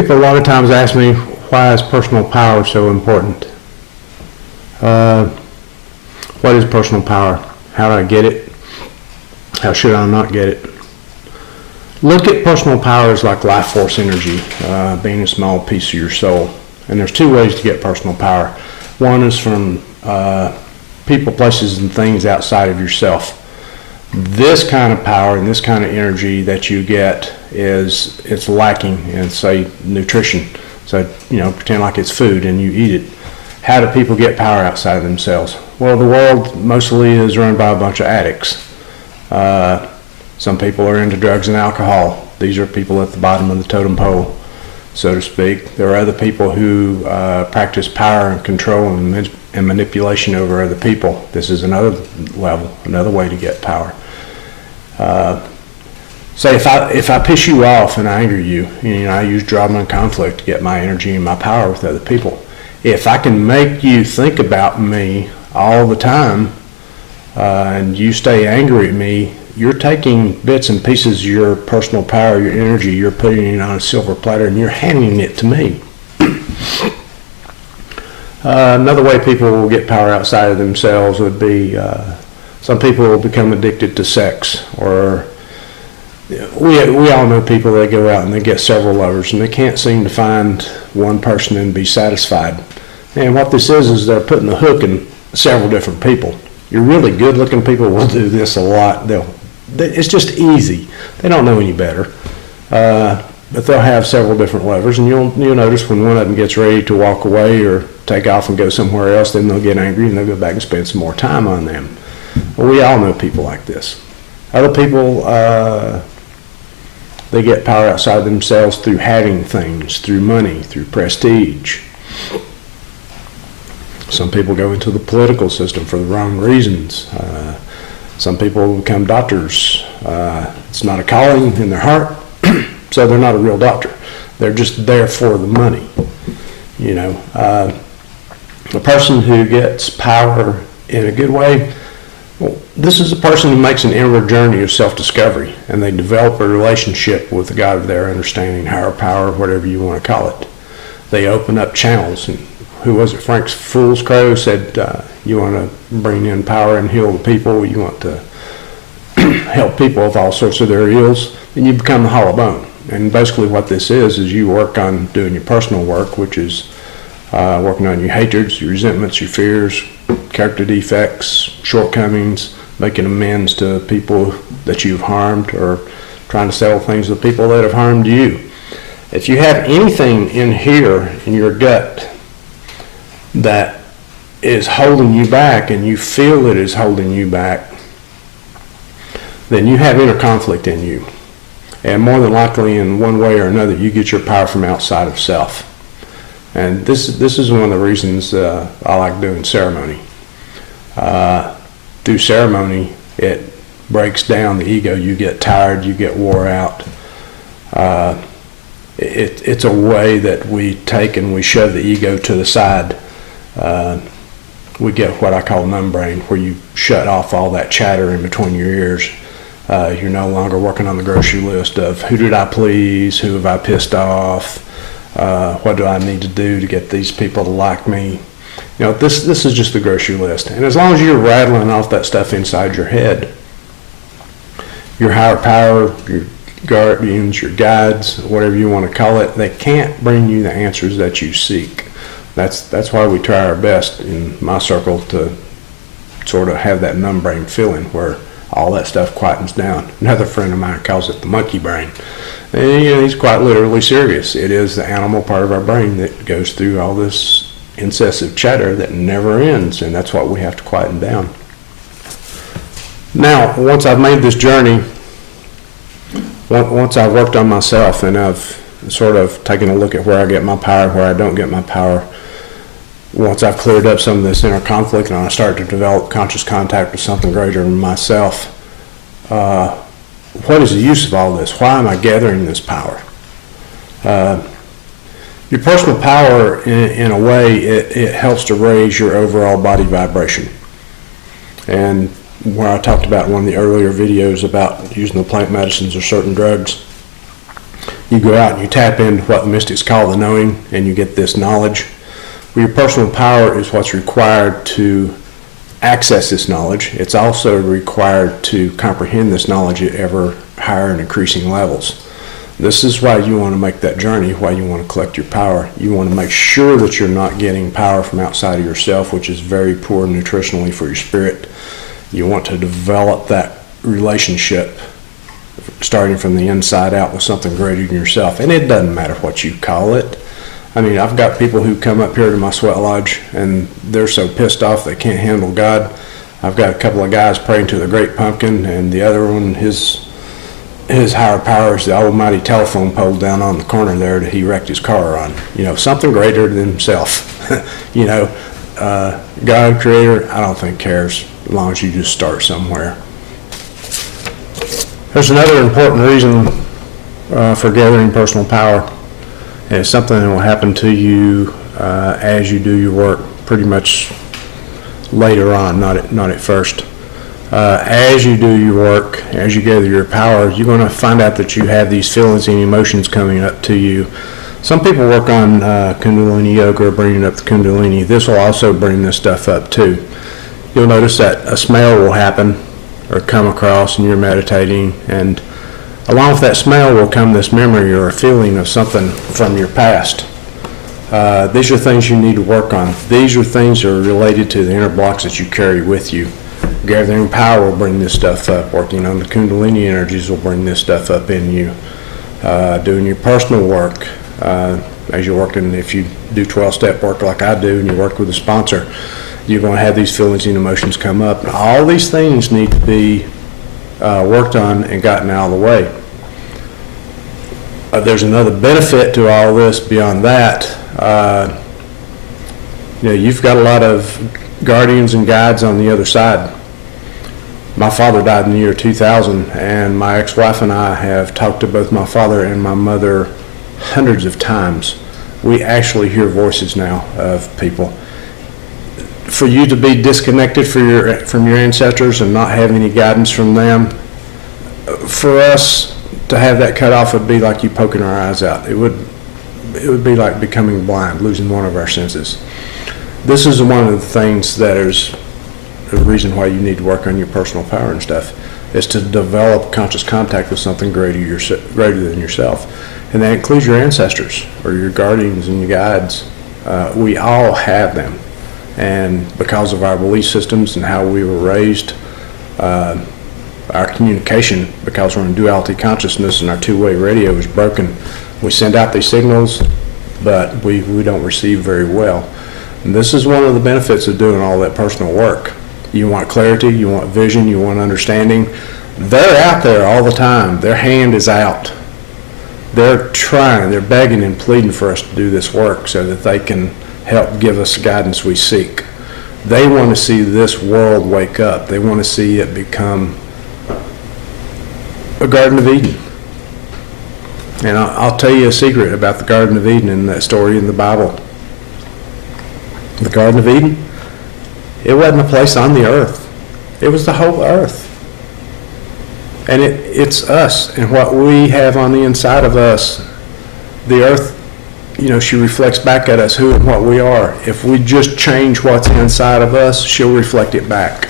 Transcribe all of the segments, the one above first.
People a lot of times ask me, why is personal power so important? What is personal power? How do I get it? How should I not get it? Look at personal power as like life force energy, being a small piece of your soul. And there's two ways to get personal power. One is from people, places, and things outside of yourself. This kind of power and this kind of energy that you get it's lacking in, say, nutrition. So, pretend like it's food and you eat it. How do people get power outside of themselves? Well, the world mostly is run by a bunch of addicts. Some people are into drugs and alcohol. These are people at the bottom of the totem pole, so to speak. There are other people who practice power and control and manipulation over other people. This is another level, another way to get power. Say if I piss you off and I anger you, I use drama and conflict to get my energy and my power with other people. If I can make you think about me all the time and you stay angry at me, you're taking bits and pieces of your personal power, your energy, you're putting it on a silver platter and you're handing it to me. Another way people will get power outside of themselves would be some people will become addicted to sex, or we all know people that go out and they get several lovers and they can't seem to find one person and be satisfied. And what this is they're putting the hook in several different people. Your really good looking people will do this a lot. It's just easy. They don't know any better. But they'll have several different lovers, and you'll notice when one of them gets ready to walk away or take off and go somewhere else, then they'll get angry and they'll go back and spend some more time on them. Well, we all know people like this. Other people, they get power outside themselves through having things, through money, through prestige. Some people go into the political system for the wrong reasons. Some people become doctors. It's not a calling in their heart, so they're not a real doctor. They're just there for the money. A person who gets power in a good way, well, this is a person who makes an inward journey of self-discovery, and they develop a relationship with the God of their understanding, higher power, whatever you want to call it. They open up channels. And who was it? Frank Fool's Crow said, you want to bring in power and heal the people, you want to help people with all sorts of their ills, then you become the hollow bone. And basically what this is you work on doing your personal work, which is working on your hatreds, your resentments, your fears, character defects, shortcomings, making amends to people that you've harmed, or trying to settle things with people that have harmed you. If you have anything in here in your gut that is holding you back, and you feel it is holding you back, then you have inner conflict in you. And more than likely, in one way or another, you get your power from outside of self. And this is one of the reasons I like doing ceremony. Through ceremony, it breaks down the ego. You get tired, you get wore out. It's a way that we take and we shove the ego to the side. We get what I call numb brain, where you shut off all that chatter in between your ears. You're no longer working on the grocery list of who did I please, who have I pissed off, what do I need to do to get these people to like me. This is just the grocery list. And as long as you're rattling off that stuff inside your head, your higher power, your guardians, your guides, whatever you want to call it, they can't bring you the answers that you seek. That's why we try our best in my circle to sort of have that numb brain feeling where all that stuff quietens down. Another friend of mine calls it the monkey brain. And he's quite literally serious. It is the animal part of our brain that goes through all this incessant chatter that never ends, and that's what we have to quieten down. Now, once I've made this journey, once I've worked on myself and I've sort of taken a look at where I get my power, where I don't get my power, once I've cleared up some of this inner conflict and I start to develop conscious contact with something greater than myself, what is the use of all this? Why am I gathering this power? Your personal power, in a way, it helps to raise your overall body vibration. And where I talked about in one of the earlier videos about using the plant medicines or certain drugs, You go out and you tap into what the mystics call the knowing, and you get this knowledge. Well, your personal power is what's required to access this knowledge. It's also required to comprehend this knowledge at ever higher and increasing levels. This is why you want to make that journey, why you want to collect your power. You want to make sure that you're not getting power from outside of yourself, which is very poor nutritionally for your spirit. You want to develop that relationship starting from the inside out with something greater than yourself. And it doesn't matter what you call it. I mean, I've got people who come up here to my sweat lodge and they're so pissed off they can't handle God. I've got a couple of guys praying to the great pumpkin, and the other one, his higher power is the almighty telephone pole down on the corner there that he wrecked his car on. You know, something greater than himself. You know, God, creator, I don't think cares as long as you just start somewhere. There's another important reason for gathering personal power, and it's something that will happen to you as you do your work, pretty much later on, not at first. As you do your work, as you gather your power, you're going to find out that you have these feelings and emotions coming up to you. Some people work on Kundalini Yoga or bringing up the Kundalini. This will also bring this stuff up too. You'll notice that a smell will happen or come across and you're meditating, and along with that smell will come this memory or a feeling of something from your past. These are things you need to work on. These are things that are related to the inner blocks that you carry with you. Gathering power will bring this stuff up. Working on the Kundalini energies will bring this stuff up in you. Doing your personal work, as you're working, if you do 12-step work like I do and you work with a sponsor, you're going to have these feelings and emotions come up. All these things need to be worked on and gotten out of the way. There's another benefit to all this beyond that. You've got a lot of guardians and guides on the other side. My father died in the year 2000, and my ex-wife and I have talked to both my father and my mother hundreds of times. We actually hear voices now of people. For you to be disconnected from your ancestors and not have any guidance from them, for us to have that cut off would be like you poking our eyes out. It would be like becoming blind, losing one of our senses. This is one of the things that is the reason why you need to work on your personal power and stuff, is to develop conscious contact with something greater than yourself. And that includes your ancestors or your guardians and your guides. We all have them. And because of our belief systems and how we were raised, our communication, because we're in duality consciousness and our two-way radio is broken, we send out these signals, but we don't receive very well. And this is one of the benefits of doing all that personal work. You want clarity, you want vision, you want understanding. They're out there all the time. Their hand is out. They're trying, they're begging and pleading for us to do this work so that they can help give us the guidance we seek. They want to see this world wake up. They want to see it become a Garden of Eden. And I'll tell you a secret about the Garden of Eden in that story in the Bible. The Garden of Eden, it wasn't a place on the earth. It was the whole earth. And it's us and what we have on the inside of us. The earth, she reflects back at us who and what we are. If we just change what's inside of us, she'll reflect it back.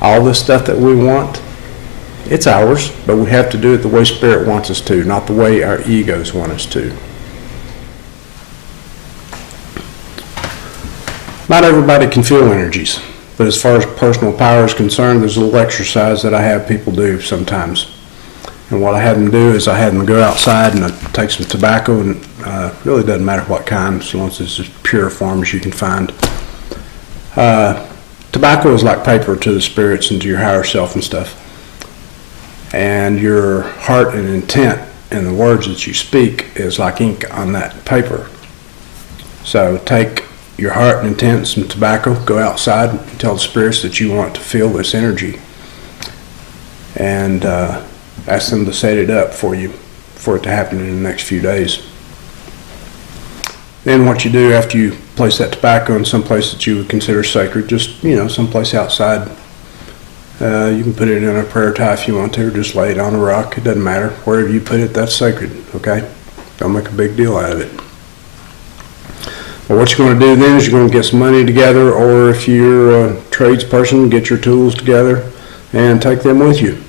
All this stuff that we want, it's ours, but we have to do it the way Spirit wants us to, not the way our egos want us to. Not everybody can feel energies, but as far as personal power is concerned, there's a little exercise that I have people do sometimes. And what I have them do is I have them go outside and I take some tobacco, and really doesn't matter what kind, as long as it's as pure form as you can find. Tobacco is like paper to the spirits and to your higher self and stuff. And your heart and intent and the words that you speak is like ink on that paper. So take your heart and intent, some tobacco, go outside and tell the spirits that you want to feel this energy, and ask them to set it up for you, for it to happen in the next few days. Then what you do after you place that tobacco in some place that you would consider sacred, just, someplace outside, you can put it in a prayer tie if you want to, or just lay it on a rock. It doesn't matter. Wherever you put it, that's sacred, okay? Don't make a big deal out of it. But what you're going to do then is you're going to get some money together, or if you're a tradesperson, get your tools together and take them with you.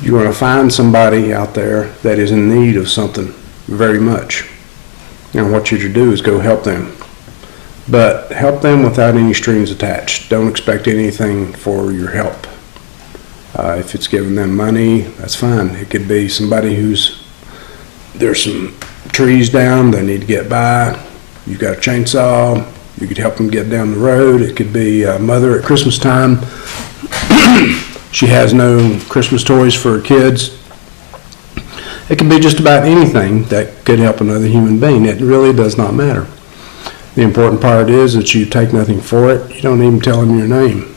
You're going to find somebody out there that is in need of something very much. And what you should do is go help them. But help them without any strings attached. Don't expect anything for your help. If it's giving them money, that's fine. It could be somebody there's some trees down, they need to get by. You've got a chainsaw, you could help them get down the road. It could be a mother at Christmas time. She has no Christmas toys for her kids. It could be just about anything that could help another human being. It really does not matter. The important part is that you take nothing for it. You don't even tell them your name.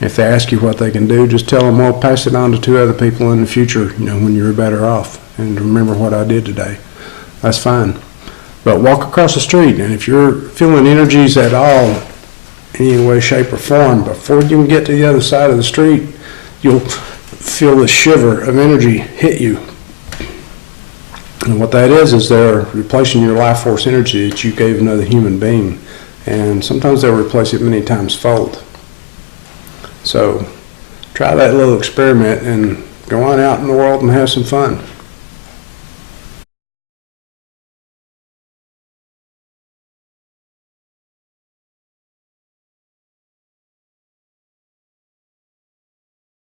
If they ask you what they can do, just tell them, well, pass it on to 2 other people in the future, when you're better off. And remember what I did today. That's fine. But walk across the street, and if you're feeling energies at all, in any way, shape, or form, before you can get to the other side of the street, you'll feel the shiver of energy hit you. And what that is they're replacing your life force energy that you gave another human being. And sometimes they'll replace it many times fold. So try that little experiment and go on out in the world and have some fun.